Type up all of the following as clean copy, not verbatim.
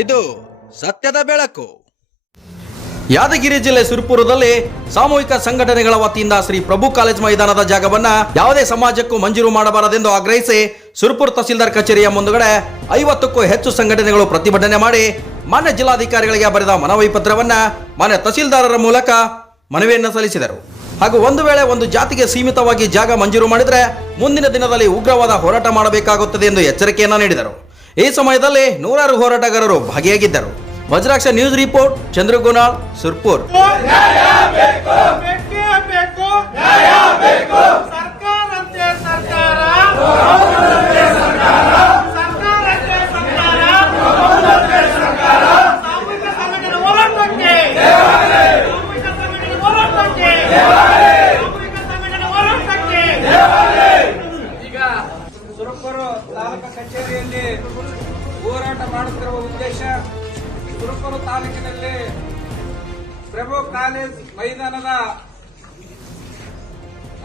ಇದು ಸತ್ಯದ ಬೆಳಕು. ಯಾದಗಿರಿ ಜಿಲ್ಲೆ ಸುರಪುರದಲ್ಲಿ ಸಾಮೂಹಿಕ ಸಂಘಟನೆಗಳ ವತಿಯಿಂದ ಶ್ರೀ ಪ್ರಭು ಕಾಲೇಜ್ ಮೈದಾನದ ಜಾಗವನ್ನ ಯಾವುದೇ ಸಮಾಜಕ್ಕೂ ಮಂಜೂರು ಮಾಡಬಾರದೆಂದು ಆಗ್ರಹಿಸಿ ಸುರಪುರ ತಹಸೀಲ್ದಾರ್ ಕಚೇರಿಯ ಮುಂದುಗಡೆ 50ಕ್ಕೂ ಹೆಚ್ಚು ಸಂಘಟನೆಗಳು ಪ್ರತಿಭಟನೆ ಮಾಡಿ ಮಾನ್ಯ ಜಿಲ್ಲಾಧಿಕಾರಿಗಳಿಗೆ ಬರೆದ ಮನವಿ ಪತ್ರವನ್ನ ಮಾನ್ಯ ತಹಸೀಲ್ದಾರರ ಮೂಲಕ ಮನವಿಯನ್ನು ಸಲ್ಲಿಸಿದರು. ಹಾಗೂ ಒಂದು ವೇಳೆ ಒಂದು ಜಾತಿಗೆ ಸೀಮಿತವಾಗಿ ಜಾಗ ಮಂಜೂರು ಮಾಡಿದರೆ ಮುಂದಿನ ದಿನದಲ್ಲಿ ಉಗ್ರವಾದ ಹೋರಾಟ ಮಾಡಬೇಕಾಗುತ್ತದೆ ಎಂದು ಎಚ್ಚರಿಕೆಯನ್ನ ನೀಡಿದರು. ಈ ಸಮಯದಲ್ಲಿ ನೂರಾರು ಹೋರಾಟಗಾರರು ಭಾಗಿಯಾಗಿದ್ದರು. Vajraksha news report, ಚಂದ್ರಗುನಾಳ್, Surpur. ಈಗ ಸುರಪುರ ತಾಲೂಕು ಕಚೇರಿಯಲ್ಲಿ ಹೋರಾಟ ಮಾಡುತ್ತಿರುವ ಉದ್ದೇಶ, ಸುರಪುರ ತಾಲೂಕಿನಲ್ಲಿ ಪ್ರಭು ಕಾಲೇಜ್ ಮೈದಾನದ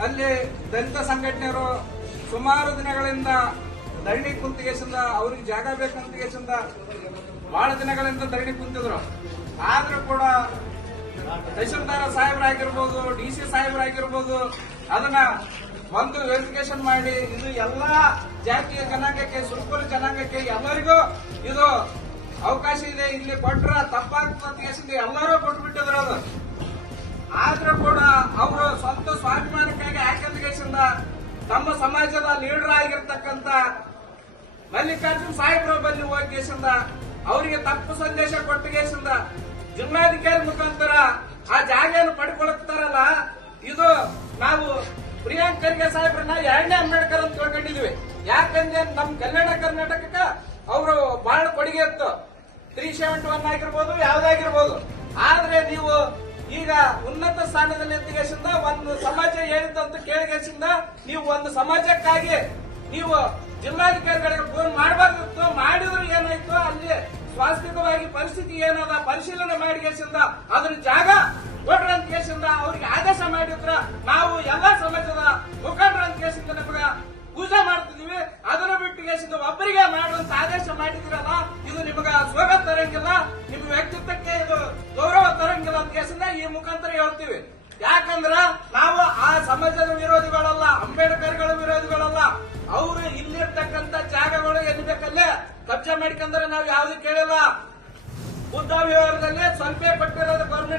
ಅಲ್ಲಿ ದಲಿತ ಸಂಘಟನೆಯರು ಸುಮಾರು ದಿನಗಳಿಂದ ಧರಣಿ ಕುಂತಿಗೆಸಿಂದ ಅವ್ರಿಗೆ ಜಾಗ ಬೇಕಂತಿಗೆಸಿಂದ ಬಹಳ ದಿನಗಳಿಂದ ಧರಣಿ ಕುಂತಿದ್ರು. ಆದ್ರೂ ಕೂಡ ತಹಸೀಲ್ದಾರ ಸಾಹೇಬರಾಗಿರ್ಬೋದು, DC ಸಾಹೇಬರಾಗಿರ್ಬೋದು, ಅದನ್ನ ಒಂದು ವೆರಿಫಿಕೇಶನ್ ಮಾಡಿ ಇದು ಎಲ್ಲಾ ಜಾತಿಯ ಜನಾಂಗಕ್ಕೆ, ಸುರಪುರ ಜನಾಂಗಕ್ಕೆ ಎಲ್ಲರಿಗೂ ಇದು ಅವಕಾಶ ಇದೆ, ಇಲ್ಲಿ ಕೊಟ್ರ ತಪ್ಪಾಗ್ತದೆ ಎಲ್ಲರೂ ಕೊಟ್ಬಿಟ್ಟಿದ್ರು. ಅದು ಆದ್ರೂ ಕೂಡ ಅವರು ಸ್ವಂತ ಸ್ವಾಭಿಮಾನಕ್ಕಾಗಿ ಹಾಕಿಂದ ತಮ್ಮ ಸಮಾಜದ ಲೀಡರ್ ಆಗಿರ್ತಕ್ಕಂಥ ಮಲ್ಲಿಕಾರ್ಜುನ್ ಸಾಹೇಬ್ರ ಬಳಿ ಹೋಗಿಸಿಂದ ಅವರಿಗೆ ತಪ್ಪು ಸಂದೇಶ ಕೊಟ್ಟಿಗೆಸಿಂದ ಜಿಲ್ಲಾಧಿಕಾರಿ ಮುಖಾಂತರ ಆ ಜಾಗವನ್ನು ಪಡ್ಕೊಳ್ತಾರಲ್ಲ, ಇದು ನಾವು ಪ್ರಿಯಾಂಕ್ ಖರ್ಗೆ ಸಾಹೇಬ್ರನ್ನ 2ನೇ ಅಂಬೇಡ್ಕರ್ ಅಂತ ತಿಳ್ಕೊಂಡಿದ್ವಿ. ಯಾಕಂದ್ರೆ ನಮ್ ಕಲ್ಯಾಣ ಕರ್ನಾಟಕಕ್ಕೆ ಅವರು ಬಹಳ ಕೊಡುಗೆ ಇತ್ತು, 371 ಆಗಿರ್ಬೋದು, ಯಾವ್ದಾಗಿರ್ಬೋದು. ಆದ್ರೆ ನೀವು ಈಗ ಉನ್ನತ ಸ್ಥಾನದಲ್ಲಿ ಎತ್ತಿಗೆಸಿಂದ ಒಂದು ಸಮಾಜ ಹೇಳಿದ್ದಂತ ಕೇಳಿಗೆಸಿಂದ ನೀವು ಒಂದು ಸಮಾಜಕ್ಕಾಗಿ ನೀವು ಜಿಲ್ಲಾಧಿಕಾರಿಗಳಿಗೆ ಫೋನ್ ಮಾಡಬಾರ್ದಿತ್ತು. ಮಾಡಿದ್ರು ಏನಾಯ್ತು, ಅಲ್ಲಿ ಸ್ವಾಸ್ಥ್ಯಿಕವಾಗಿ ಪರಿಸ್ಥಿತಿ ಏನದ ಪರಿಶೀಲನೆ ಮಾಡಿಗೆಸಿಂದ ಅದ್ರ ಜಾಗ ಕೊಡ್ರ ಅಂತ ಕೇಸಿಂದ ಅವ್ರಿಗೆ ಆದೇಶ ಮಾಡಿದ್ರ ನಾವು ಎಲ್ಲಾ ಸಮಾಜದ ಮುಖಂಡರ ಅಂತ ಕೇಸಿಂದ ನಮಗ ಪೂಜೆ ಮಾಡ್ತಿದೀವಿ. ಅದನ್ನ ಬಿಟ್ಟು ಕೇಸಿಂದ ಒಬ್ಬರಿಗೆ ಮಾಡುವಂತ ಆದೇಶ ಮಾಡಿದಿರಲ್ಲ, ಇದು ನಿಮಗ ಶೋಭೆ ತರಂಗಿಲ್ಲ, ನಿಮ್ಮ ವ್ಯಕ್ತಿತ್ವಕ್ಕೆ ಇದು ಗೌರವ ತರಂಗಿಲ್ಲ ಅಂತ ಕೇಸಿಂದ ಈ ಮುಖಾಂತರ ಹೇಳ್ತೀವಿ. ಯಾಕಂದ್ರ ನಾವು ಆ ಸಮಾಜದ ವಿರೋಧಿಗಳಲ್ಲ, ಅಂಬೇಡ್ಕರ್ಗಳ ವಿರೋಧಿಗಳಲ್ಲ. ಅವರು ಇಲ್ಲಿರ್ತಕ್ಕಂಥ ಜಾಗಗಳು ಎಲ್ಲಿ ಬೇಕಲ್ಲೇ ಕಬ್ಜಾ ಮಾಡ್ಕೊಂಡ್ರೆ ನಾವು ಯಾವ್ದು ಕೇಳಿಲ್ಲ. ಬುದ್ಧ ವ್ಯವಹಾರದಲ್ಲಿ ಸ್ವಲ್ಪ ಕೊಟ್ಟಿರೋದು ಗೌರ್ಮೆಂಟ್